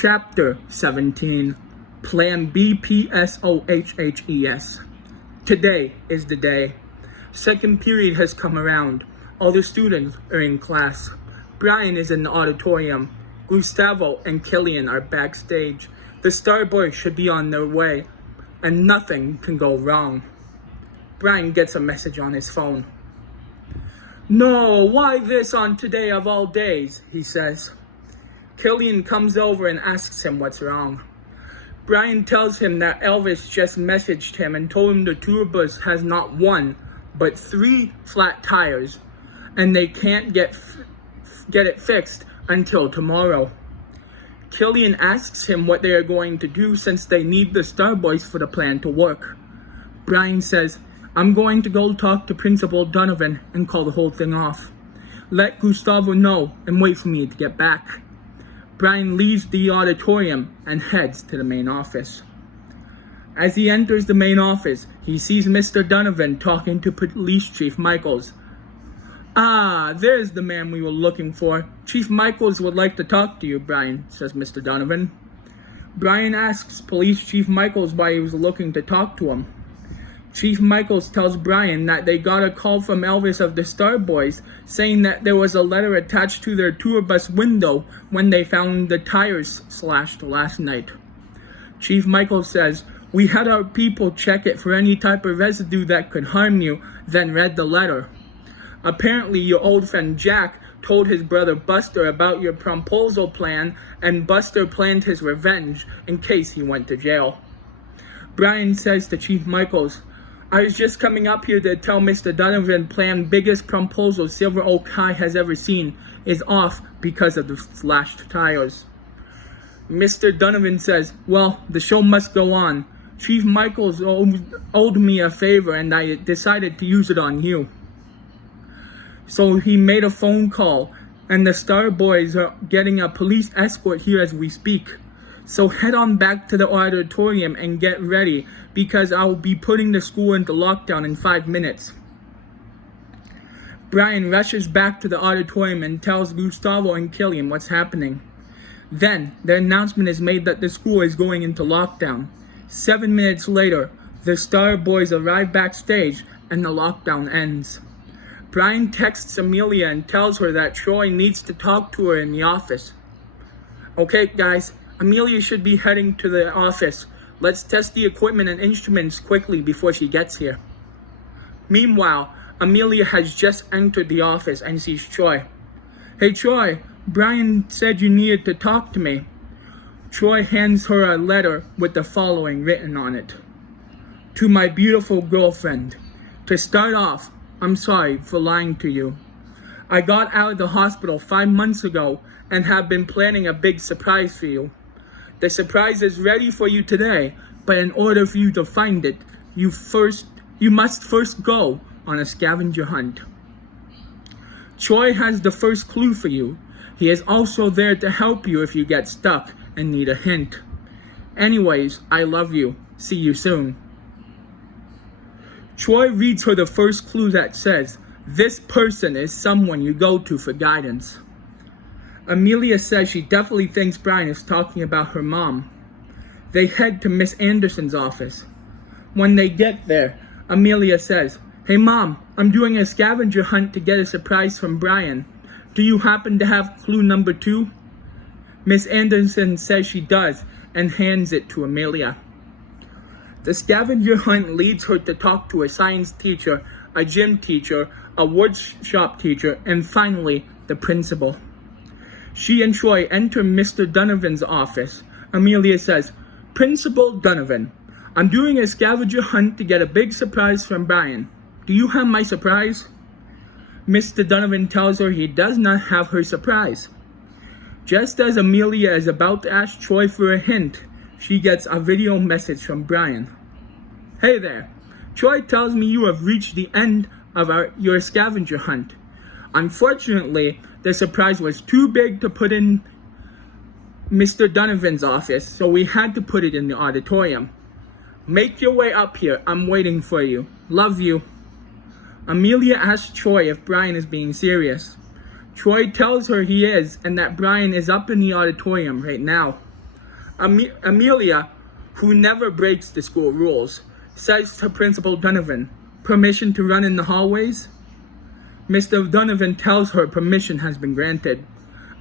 Chapter 17, Plan BPSOHHES. Today is the day. Second period has come around. All the students are in class. Brian is in the auditorium. Gustavo and Killian are backstage. The Star Boys should be on their way, and nothing can go wrong. Brian gets a message on his phone. "No, why this on today of all days?" he says. Killian comes over and asks him what's wrong. Brian tells him that Elvis just messaged him and told him the tour bus has not one, but 3 flat tires, and they can't get it fixed until tomorrow. Killian asks him what they are going to do since they need the Star Boys for the plan to work. Brian says, "I'm going to go talk to Principal Donovan and call the whole thing off. Let Gustavo know and wait for me to get back." Brian leaves the auditorium and heads to the main office. As he enters the main office, he sees Mr. Donovan talking to Police Chief Michaels. "Ah, there's the man we were looking for. Chief Michaels would like to talk to you, Brian," says Mr. Donovan. Brian asks Police Chief Michaels why he was looking to talk to him. Chief Michaels tells Brian that they got a call from Elvis of the Star Boys saying that there was a letter attached to their tour bus window when they found the tires slashed last night. Chief Michaels says, "We had our people check it for any type of residue that could harm you, then read the letter. Apparently your old friend Jack told his brother Buster about your proposal plan, and Buster planned his revenge in case he went to jail." Brian says to Chief Michaels, "I was just coming up here to tell Mr. Donovan plan biggest proposal Silver Oak High has ever seen is off because of the slashed tires." Mr. Donovan says, "Well, the show must go on. Chief Michaels owed me a favor and I decided to use it on you." So he made a phone call, and the Star Boys are getting a police escort here as we speak. So head on back to the auditorium and get ready, because I will be putting the school into lockdown in 5 minutes. Brian rushes back to the auditorium and tells Gustavo and Killian what's happening. Then, the announcement is made that the school is going into lockdown. 7 minutes later, the Star Boys arrive backstage and the lockdown ends. Brian texts Amelia and tells her that Troy needs to talk to her in the office. "Okay, guys, Amelia should be heading to the office. Let's test the equipment and instruments quickly before she gets here." Meanwhile, Amelia has just entered the office and sees Troy. "Hey Troy, Brian said you needed to talk to me." Troy hands her a letter with the following written on it. "To my beautiful girlfriend. To start off, I'm sorry for lying to you. I got out of the hospital 5 months ago and have been planning a big surprise for you. The surprise is ready for you today, but in order for you to find it, you must first go on a scavenger hunt. Troy has the first clue for you. He is also there to help you if you get stuck and need a hint. Anyways, I love you. See you soon." Troy reads her the first clue that says, "This person is someone you go to for guidance." Amelia says she definitely thinks Brian is talking about her mom. They head to Miss Anderson's office. When they get there, Amelia says, "Hey Mom, I'm doing a scavenger hunt to get a surprise from Brian. Do you happen to have clue number 2? Miss Anderson says she does and hands it to Amelia. The scavenger hunt leads her to talk to a science teacher, a gym teacher, a woodshop teacher, and finally, the principal. She and Troy enter Mr. Donovan's office. Amelia says, "Principal Donovan, I'm doing a scavenger hunt to get a big surprise from Brian. Do you have my surprise?" Mr. Donovan tells her he does not have her surprise. Just as Amelia is about to ask Troy for a hint, she gets a video message from Brian. "Hey there, Troy tells me you have reached the end of your scavenger hunt. Unfortunately, the surprise was too big to put in Mr. Donovan's office, so we had to put it in the auditorium. Make your way up here, I'm waiting for you. Love you." Amelia asks Troy if Brian is being serious. Troy tells her he is, and that Brian is up in the auditorium right now. Amelia, who never breaks the school rules, says to Principal Donovan, "Permission to run in the hallways?" Mr. Donovan tells her permission has been granted.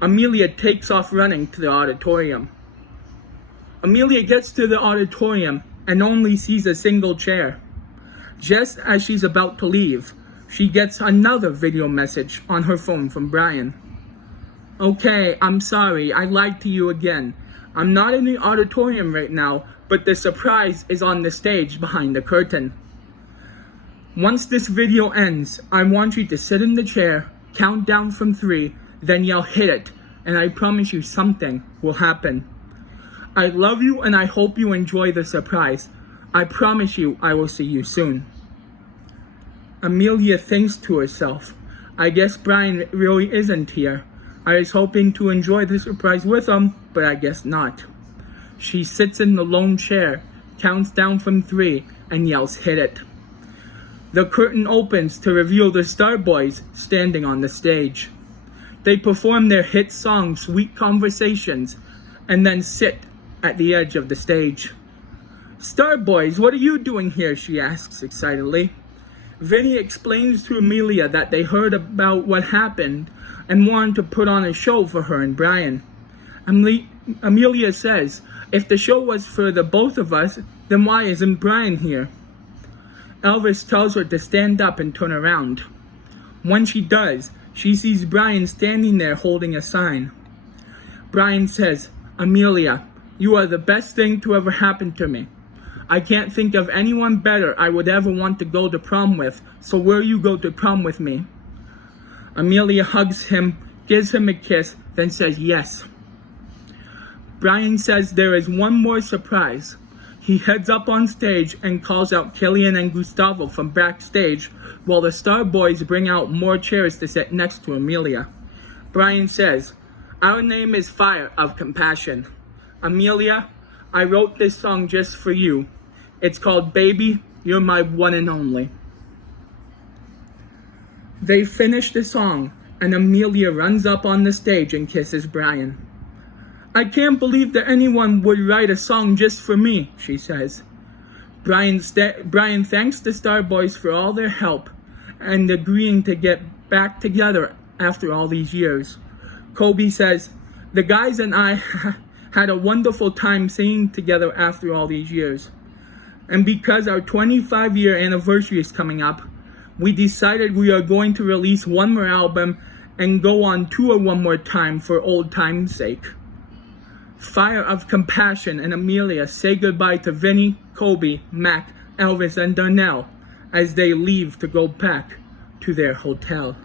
Amelia takes off running to the auditorium. Amelia gets to the auditorium and only sees a single chair. Just as she's about to leave, she gets another video message on her phone from Brian. "Okay, I'm sorry, I lied to you again. I'm not in the auditorium right now, but the surprise is on the stage behind the curtain. Once this video ends, I want you to sit in the chair, count down from 3, then yell 'hit it,' and I promise you something will happen. I love you and I hope you enjoy the surprise. I promise you I will see you soon." Amelia thinks to herself, "I guess Brian really isn't here. I was hoping to enjoy the surprise with him, but I guess not." She sits in the lone chair, counts down from 3, and yells 'hit it.' The curtain opens to reveal the Star Boys standing on the stage. They perform their hit song, Sweet Conversations, and then sit at the edge of the stage. "Star Boys, what are you doing here?" she asks excitedly. Vinny explains to Amelia that they heard about what happened and wanted to put on a show for her and Brian. Amelia says, "If the show was for the both of us, then why isn't Brian here?" Elvis tells her to stand up and turn around. When she does, she sees Brian standing there holding a sign. Brian says, "Amelia, you are the best thing to ever happen to me. I can't think of anyone better I would ever want to go to prom with, so will you go to prom with me?" Amelia hugs him, gives him a kiss, then says yes. Brian says there is one more surprise. He heads up on stage and calls out Killian and Gustavo from backstage while the Star Boys bring out more chairs to sit next to Amelia. Brian says, "Our name is Fire of Compassion. Amelia, I wrote this song just for you. It's called Baby, You're My One and Only." They finish the song, and Amelia runs up on the stage and kisses Brian. "I can't believe that anyone would write a song just for me," she says. Brian thanks the Star Boys for all their help and agreeing to get back together after all these years. Kobe says, "The guys and I had a wonderful time singing together after all these years. And because our 25-year anniversary is coming up, we decided we are going to release one more album and go on tour one more time for old time's sake." Fire of Compassion and Amelia say goodbye to Vinny, Kobe, Mac, Elvis, and Darnell as they leave to go back to their hotel.